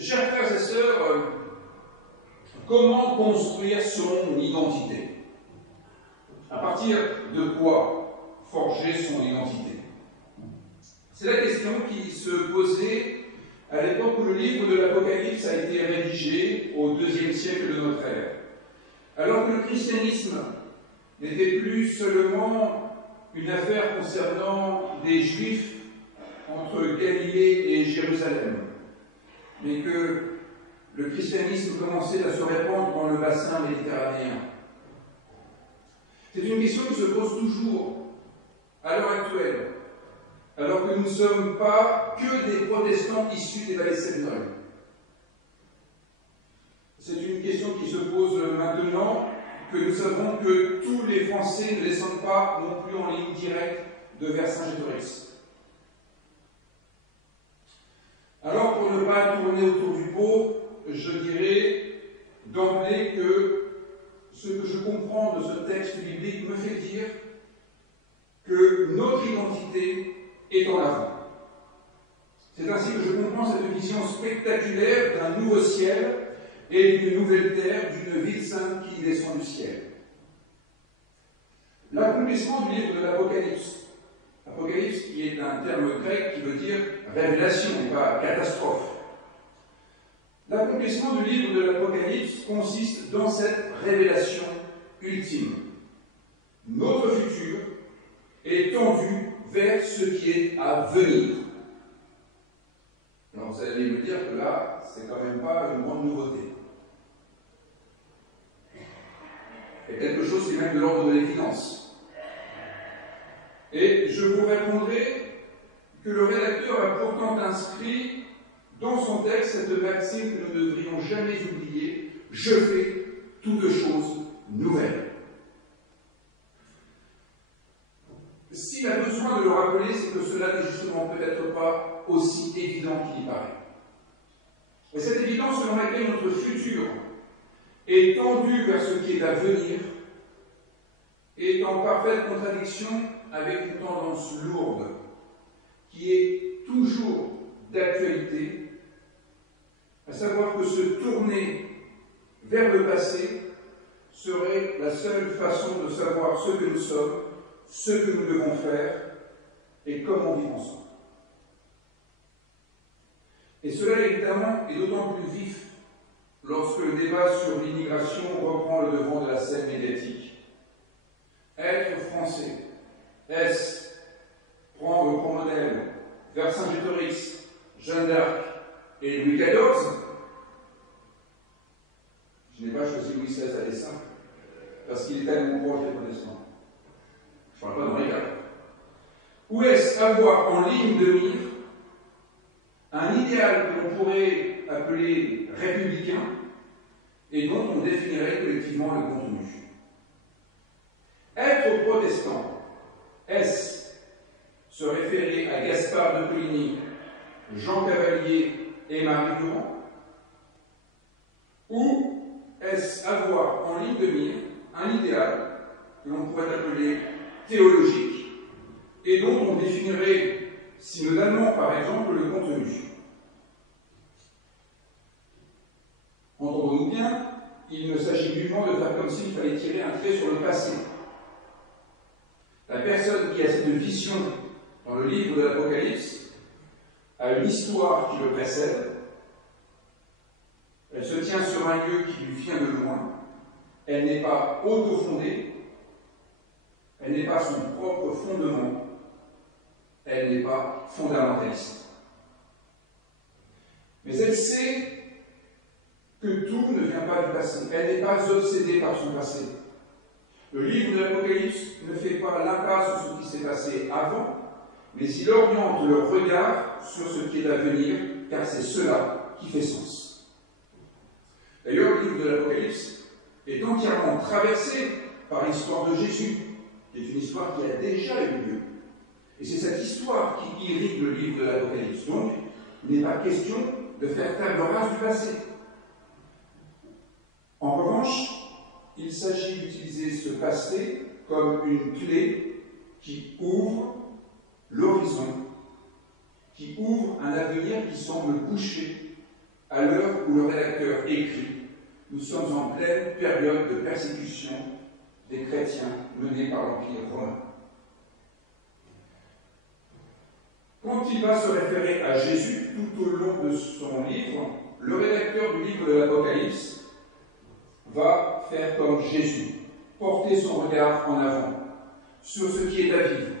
Chers frères et sœurs, comment construire son identité? À partir de quoi forger son identité? C'est la question qui se posait à l'époque où le livre de l'Apocalypse a été rédigé au IIe siècle de notre ère. Alors que le christianisme n'était plus seulement une affaire concernant des Juifs entre Galilée et Jérusalem, mais que le christianisme commençait à se répandre dans le bassin méditerranéen. C'est une question qui se pose toujours, à l'heure actuelle, alors que nous ne sommes pas que des protestants issus des vallées séminoles. C'est une question qui se pose maintenant que nous savons que tous les Français ne descendent pas non plus en ligne directe de Vercingétorix. Alors, pour ne pas tourner autour du pot, je dirais d'emblée que ce que je comprends de ce texte biblique me fait dire que notre identité est en avant. C'est ainsi que je comprends cette vision spectaculaire d'un nouveau ciel et d'une nouvelle terre, d'une ville sainte qui descend du ciel. L'accomplissement du livre de l'Apocalypse, Apocalypse qui est un terme grec qui veut dire révélation et pas catastrophe. L'accomplissement du livre de l'Apocalypse consiste dans cette révélation ultime. Notre futur est tendu vers ce qui est à venir. Alors vous allez me dire que là, c'est quand même pas une grande nouveauté. Il y a quelque chose qui est même de l'ordre de l'évidence. Et je vous répondrai que le rédacteur a pourtant inscrit dans son texte cette maxime que nous ne devrions jamais oublier: je fais toutes choses nouvelles. S'il a besoin de le rappeler, c'est que cela n'est justement peut-être pas aussi évident qu'il y paraît. Et cette évidence selon laquelle notre futur est tendu vers ce qui est à venir est en parfaite contradiction avec une tendance lourde qui est toujours d'actualité, à savoir que se tourner vers le passé serait la seule façon de savoir ce que nous sommes, ce que nous devons faire et comment vivre ensemble. Et cela, évidemment, est d'autant plus vif lorsque le débat sur l'immigration reprend le devant de la scène médiatique. Être français, est-ce prendre comme modèle Vercingétorix, Jeanne d'Arc et Louis XIV? Je n'ai pas choisi Louis XVI à dessein, parce qu'il est tellement proche des protestants. Je ne parle pas dans les cas. Ou est-ce avoir en ligne de mire un idéal que l'on pourrait appeler républicain et dont on définirait collectivement le contenu? Être protestant, est-ce se référer à Gaspard de Coligny, Jean Cavalier et Marie Durand? Ou est-ce avoir en ligne de mire un idéal que l'on pourrait appeler théologique et dont on définirait synodalalement, par exemple, le contenu? Entendons-nous bien, il ne s'agit nullement de faire comme s'il fallait tirer un trait sur le passé. La personne qui a cette vision dans le livre de l'Apocalypse a une histoire qui le précède. Elle se tient sur un lieu qui lui vient de loin. Elle n'est pas autofondée. Elle n'est pas son propre fondement. Elle n'est pas fondamentaliste. Mais elle sait que tout ne vient pas du passé. Elle n'est pas obsédée par son passé. Le livre de l'Apocalypse ne fait pas l'impasse sur ce qui s'est passé avant, mais il oriente le regard sur ce qui est à venir, car c'est cela qui fait sens. D'ailleurs, le livre de l'Apocalypse est entièrement traversé par l'histoire de Jésus, qui est une histoire qui a déjà eu lieu. Et c'est cette histoire qui irrigue le livre de l'Apocalypse. Donc, il n'est pas question de faire table rase du passé. En revanche, il s'agit d'utiliser ce passé comme une clé qui ouvre l'horizon, qui ouvre un avenir qui semble bouché À l'heure où le rédacteur écrit, nous sommes en pleine période de persécution des chrétiens menée par l'Empire romain. Quand il va se référer à Jésus tout au long de son livre, le rédacteur du livre de l'Apocalypse va faire comme Jésus, porter son regard en avant, sur ce qui est à vivre,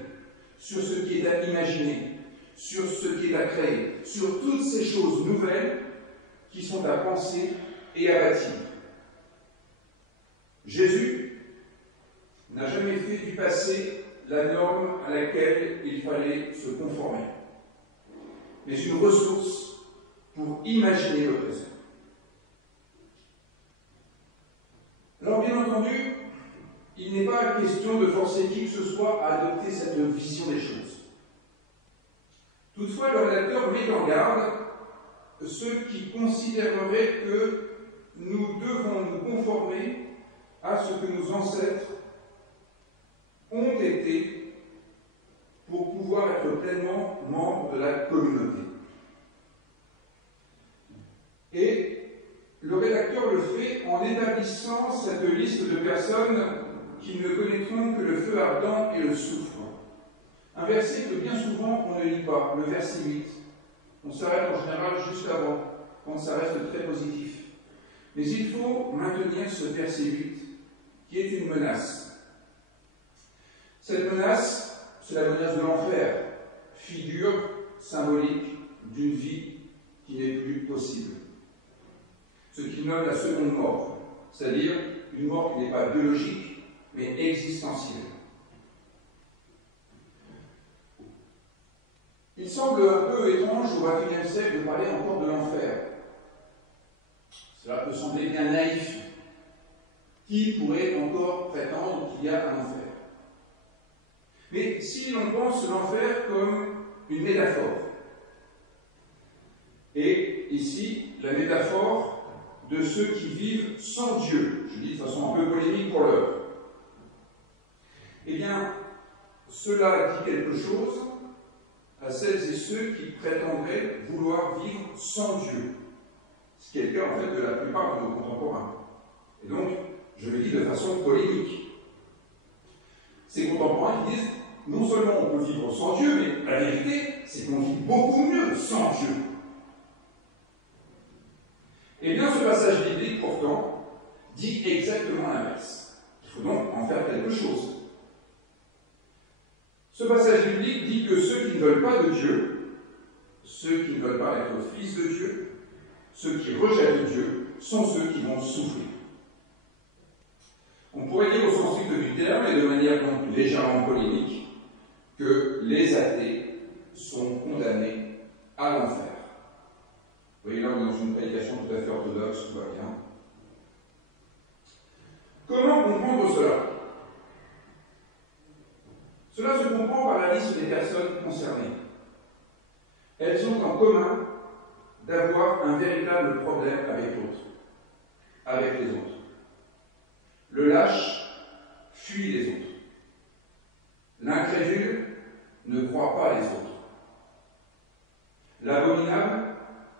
sur ce qui est à imaginer, sur ce qui est à créer, sur toutes ces choses nouvelles qui sont à penser et à bâtir. Jésus n'a jamais fait du passé la norme à laquelle il fallait se conformer, mais une ressource pour imaginer le présent. Alors bien entendu, il n'est pas question de forcer qui que ce soit à adopter cette vision des choses. Toutefois, le rédacteur met en garde ceux qui considéreraient que nous devons nous conformer à ce que nos ancêtres ont été pour pouvoir être pleinement membres de la communauté. Et le rédacteur le fait en établissant cette liste de personnes qui ne connaîtront que le feu ardent et le soufre. Un verset que bien souvent on ne lit pas, le verset 8. On s'arrête en général juste avant, quand ça reste très positif. Mais il faut maintenir ce verset 8, qui est une menace. Cette menace, c'est la menace de l'enfer, figure symbolique d'une vie qui n'est plus possible. Ce qu'il nomme la seconde mort, c'est-à-dire une mort qui n'est pas biologique, mais existentielle. Il semble un peu étrange au XXIe siècle de parler encore de l'enfer. Cela peut sembler bien naïf. Qui pourrait encore prétendre qu'il y a un enfer? Mais si l'on pense l'enfer comme une métaphore, et ici, la métaphore de ceux qui vivent sans Dieu, je dis de façon un peu polémique pour l'heure, eh bien, cela dit quelque chose à celles et ceux qui prétendraient vouloir vivre sans Dieu, ce qui est le cas en fait de la plupart de nos contemporains. Et donc, je le dis de façon polémique. Ces contemporains qui disent, non seulement on peut vivre sans Dieu, mais la vérité, c'est qu'on vit beaucoup mieux sans Dieu. Eh bien, ce passage biblique, pourtant, dit exactement l'inverse. Il faut donc en faire quelque chose. Ce passage biblique dit que ceux qui ne veulent pas de Dieu, ceux qui ne veulent pas être fils de Dieu, ceux qui rejettent Dieu, sont ceux qui vont souffrir. On pourrait dire au sens strict du terme, et de manière donc légèrement polémique, que les athées sont condamnés à l'enfer. Vous voyez, là, on est dans une prédication tout à fait orthodoxe, tout va bien. Comment comprendre cela? Cela se comprend par la liste des personnes concernées. Elles ont en commun d'avoir un véritable problème avec l'autre, avec les autres. Le lâche fuit les autres. L'incrédule ne croit pas les autres. L'abominable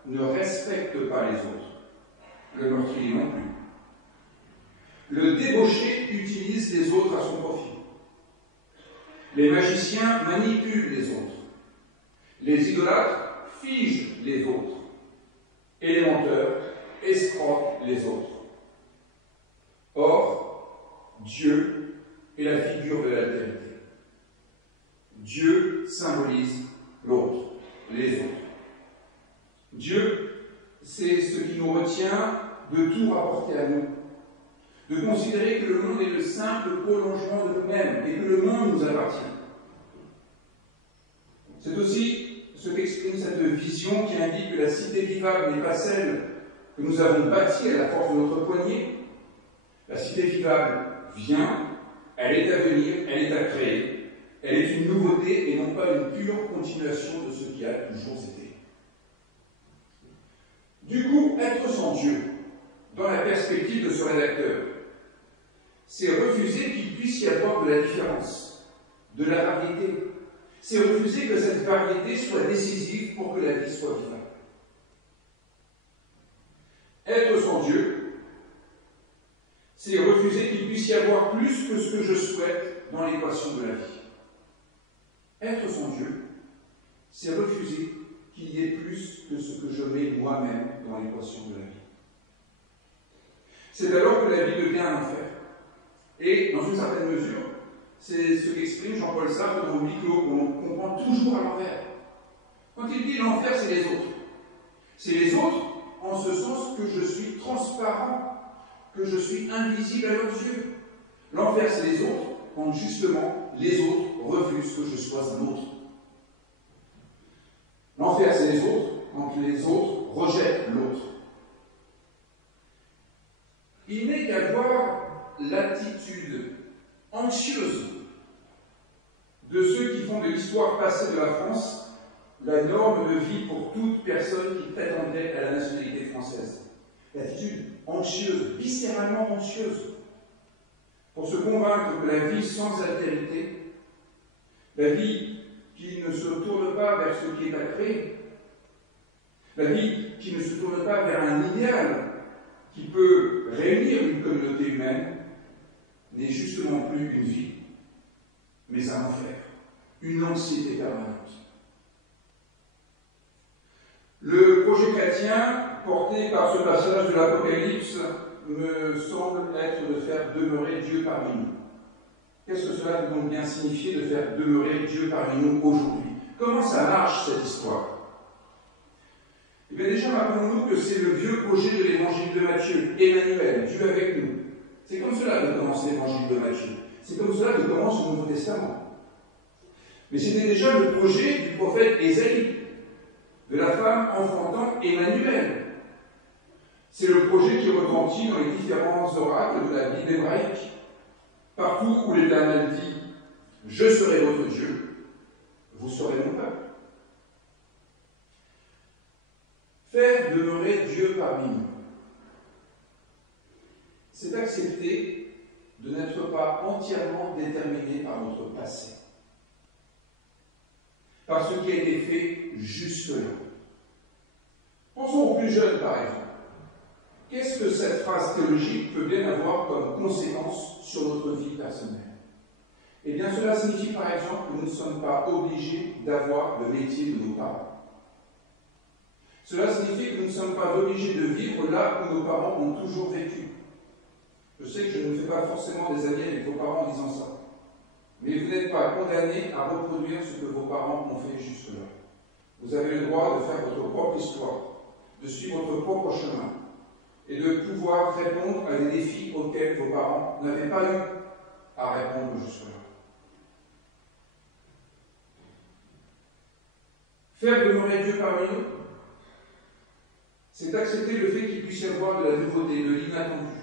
ne respecte pas les autres. Le meurtrier non plus. Le débauché utilise les autres à son profit. Les magiciens manipulent les autres. Les idolâtres figent les autres. Et les menteurs escroquent les autres. Or, Dieu est la figure de l'altérité. Dieu symbolise l'autre, les autres. Dieu, c'est ce qui nous retient de tout rapporter à nous, de considérer que le monde est le simple prolongement de nous-mêmes et que le monde nous appartient. C'est aussi ce qu'exprime cette vision qui indique que la cité vivable n'est pas celle que nous avons bâtie à la force de notre poignée. La cité vivable vient, elle est à venir, elle est à créer, elle est une nouveauté et non pas une pure continuation de ce qui a toujours été. Du coup, être sans Dieu, dans la perspective de ce rédacteur, c'est refuser qu'il puisse y avoir de la différence, de la variété. C'est refuser que cette variété soit décisive pour que la vie soit vivable. son Dieu, c'est refuser qu'il puisse y avoir plus que ce que je souhaite dans l'équation de la vie. Être son Dieu, c'est refuser qu'il y ait plus que ce que je mets moi-même dans l'équation de la vie. C'est alors que la vie devient un enfer. Et, dans une certaine mesure, c'est ce qu'exprime Jean-Paul Sartre dans le huis clos, qu'on comprend toujours à l'envers. Quand il dit l'enfer, c'est les autres. C'est les autres en ce sens que je suis transparent, que je suis invisible à leurs yeux. L'enfer, c'est les autres quand justement les autres refusent que je sois un autre. L'enfer, c'est les autres quand les autres rejettent l'autre. Il n'est qu'à voir l'attitude anxieuse de ceux qui font de l'histoire passée de la France la norme de vie pour toute personne qui prétendrait à la nationalité française. L'attitude anxieuse, viscéralement anxieuse, pour se convaincre que la vie sans altérité, la vie qui ne se tourne pas vers ce qui est à créer, la vie qui ne se tourne pas vers un idéal qui peut réunir une communauté humaine, n'est justement plus une vie, mais un enfer, une anxiété permanente. Le projet chrétien porté par ce passage de l'Apocalypse me semble être de faire demeurer Dieu parmi nous. Qu'est-ce que cela peut donc bien signifier de faire demeurer Dieu parmi nous aujourd'hui? Comment ça marche cette histoire? Eh bien déjà, rappelons-nous que c'est le vieux projet de l'évangile de Matthieu, Emmanuel, Dieu avec nous. C'est comme cela que commence l'évangile de Matthieu. C'est comme cela que commence le Nouveau Testament. Mais c'était déjà le projet du prophète Ésaïe, de la femme enfantant Emmanuel. C'est le projet qui retentit dans les différents oracles de la Bible hébraïque. Partout où l'Éternel dit « Je serai votre Dieu, vous serez mon peuple ». Faire demeurer Dieu parmi nous, c'est accepter de n'être pas entièrement déterminé par notre passé, par ce qui a été fait jusque-là. Pensons aux plus jeunes, par exemple. Qu'est-ce que cette phrase théologique peut bien avoir comme conséquence sur notre vie personnelle? Eh bien, cela signifie, par exemple, que nous ne sommes pas obligés d'avoir le métier de nos parents. Cela signifie que nous ne sommes pas obligés de vivre là où nos parents ont toujours vécu. Je sais que je ne fais pas forcément des amis avec vos parents en disant ça. Mais vous n'êtes pas condamnés à reproduire ce que vos parents ont fait jusque-là. Vous avez le droit de faire votre propre histoire, de suivre votre propre chemin, et de pouvoir répondre à des défis auxquels vos parents n'avaient pas eu à répondre jusque-là. Faire demeurer Dieu parmi nous, c'est accepter le fait qu'il puisse y avoir de la nouveauté, de l'inattendu,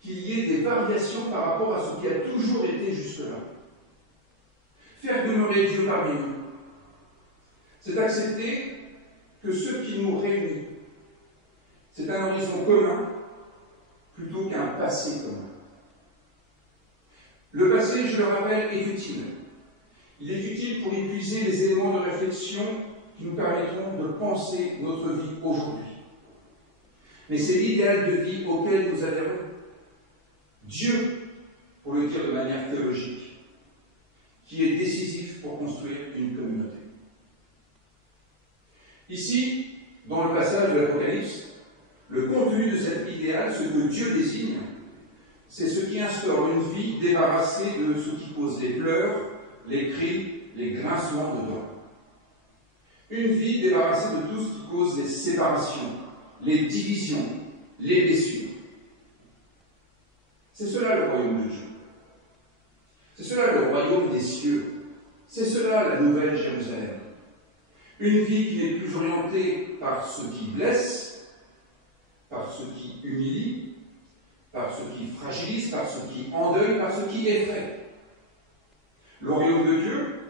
qu'il y ait des variations par rapport à ce qui a toujours été jusque-là. Faire demeurer Dieu parmi nous, c'est accepter que ce qui nous réunit, c'est un horizon commun plutôt qu'un passé commun. Le passé, je le rappelle, est utile. Il est utile pour épuiser les éléments de réflexion qui nous permettront de penser notre vie aujourd'hui. Mais c'est l'idéal de vie auquel nous adhérons. Dieu, pour le dire de manière théologique, qui est décisif pour construire une communauté. Ici, dans le passage de l'Apocalypse, le contenu de cet idéal, ce que Dieu désigne, c'est ce qui instaure une vie débarrassée de ce qui cause les pleurs, les cris, les grincements de dents. Une vie débarrassée de tout ce qui cause les séparations, les divisions, les blessures. C'est cela le royaume de Dieu. C'est cela le royaume des cieux. C'est cela la nouvelle Jérusalem. Une vie qui n'est plus orientée par ce qui blesse, par ce qui humilie, par ce qui fragilise, par ce qui endeuille, par ce qui effraie. Le royaume de Dieu,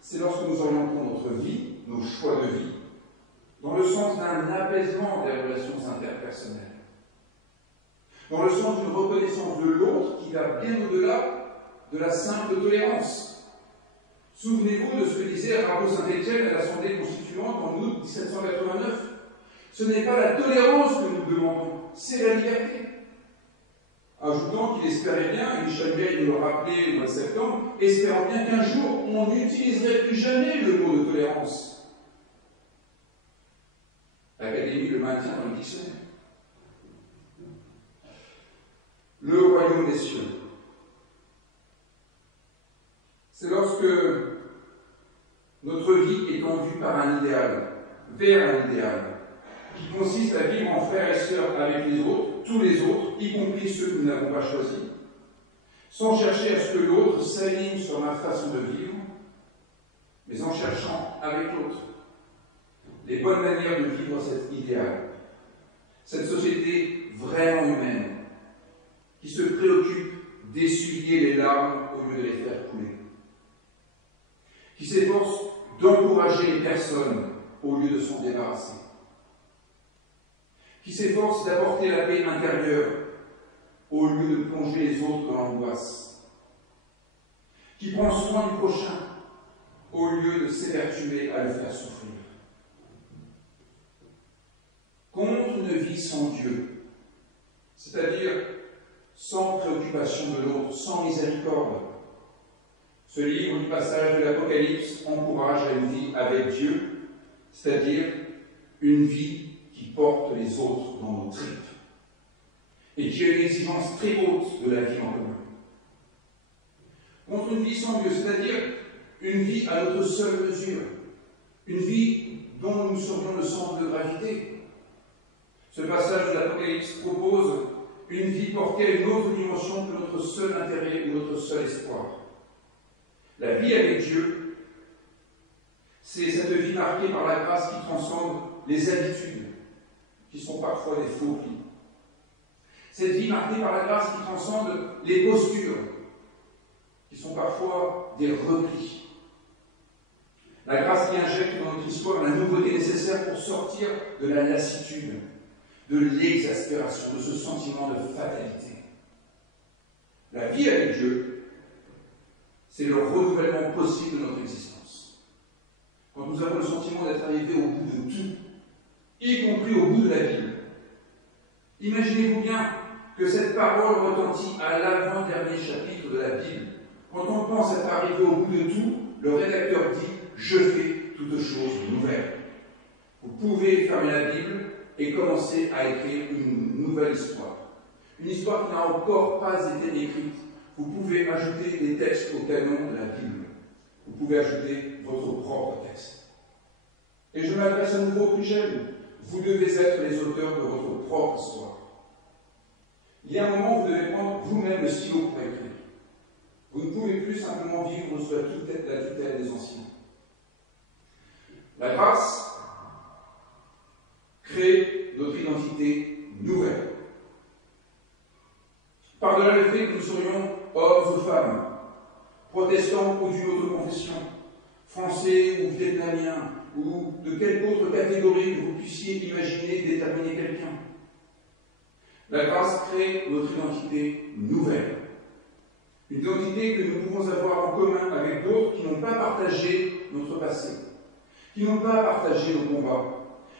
c'est lorsque nous orientons notre vie, nos choix de vie, dans le sens d'un apaisement des relations interpersonnelles, dans le sens d'une reconnaissance de l'autre qui va bien au-delà de la simple tolérance. Souvenez-vous de ce que disait Rameau Saint-Étienne à l'Assemblée constituante en août 1789. Ce n'est pas la tolérance que nous demandons, c'est la liberté. Ajoutant qu'il espérait bien, et Michel Gay nous le rappelait au mois de septembre, espérant bien qu'un jour, on n'utiliserait plus jamais le mot de tolérance. L'Académie le maintient dans le dictionnaire. Le royaume des cieux. C'est lorsque notre vie est tendue par un idéal, vers un idéal, qui consiste à vivre en frères et sœurs avec les autres, tous les autres, y compris ceux que nous n'avons pas choisis, sans chercher à ce que l'autre s'aligne sur ma façon de vivre, mais en cherchant avec l'autre les bonnes manières de vivre cet idéal, cette société vraiment humaine, qui se préoccupe d'essuyer les larmes au lieu de les faire couler, qui s'efforce d'encourager les personnes au lieu de s'en débarrasser, qui s'efforce d'apporter la paix intérieure au lieu de plonger les autres dans l'angoisse, qui prend soin du prochain au lieu de s'évertuer à le faire souffrir. Contre une vie sans Dieu, c'est-à-dire sans préoccupation de l'autre, sans miséricorde. Ce livre du passage de l'Apocalypse encourage à une vie avec Dieu, c'est-à-dire une vie qui porte les autres dans nos tripes et qui a une exigence très haute de la vie en commun. Contre une vie sans Dieu, c'est-à-dire une vie à notre seule mesure, une vie dont nous serions le centre de gravité. Ce passage de l'Apocalypse propose une vie portée à une autre dimension que notre seul intérêt ou notre seul espoir. La vie avec Dieu, c'est cette vie marquée par la grâce qui transcende les habitudes, qui sont parfois des faux plis. Cette vie marquée par la grâce qui transcende les postures, qui sont parfois des replis. La grâce qui injecte dans notre histoire la nouveauté nécessaire pour sortir de la lassitude, de l'exaspération, de ce sentiment de fatalité. La vie avec Dieu, c'est le renouvellement possible de notre existence. Quand nous avons le sentiment d'être arrivés au bout de tout, y compris au bout de la Bible, imaginez-vous bien que cette parole retentit à l'avant-dernier chapitre de la Bible. Quand on pense être arrivé au bout de tout, le rédacteur dit « Je fais toutes choses nouvelles ». Vous pouvez fermer la Bible et commencer à écrire une nouvelle histoire. Une histoire qui n'a encore pas été écrite. Vous pouvez ajouter des textes au canon de la Bible. Vous pouvez ajouter votre propre texte. Et je m'adresse à nouveau aux plus jeunes. Vous devez être les auteurs de votre propre histoire. Il y a un moment où vous devez prendre vous-même le stylo pour écrire. Vous ne pouvez plus simplement vivre sous la tutelle des anciens. La grâce crée notre identité nouvelle. Par-delà le fait que nous serions hommes ou femmes, protestants ou d'une autre confession, français ou vietnamiens, ou de quelque autre catégorie que vous puissiez imaginer déterminer quelqu'un. La grâce crée notre identité nouvelle. Une identité que nous pouvons avoir en commun avec d'autres qui n'ont pas partagé notre passé, qui n'ont pas partagé nos combats,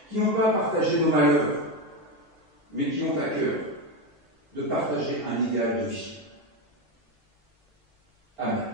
qui n'ont pas partagé nos malheurs, mais qui ont à cœur de partager un idéal de vie. Amen.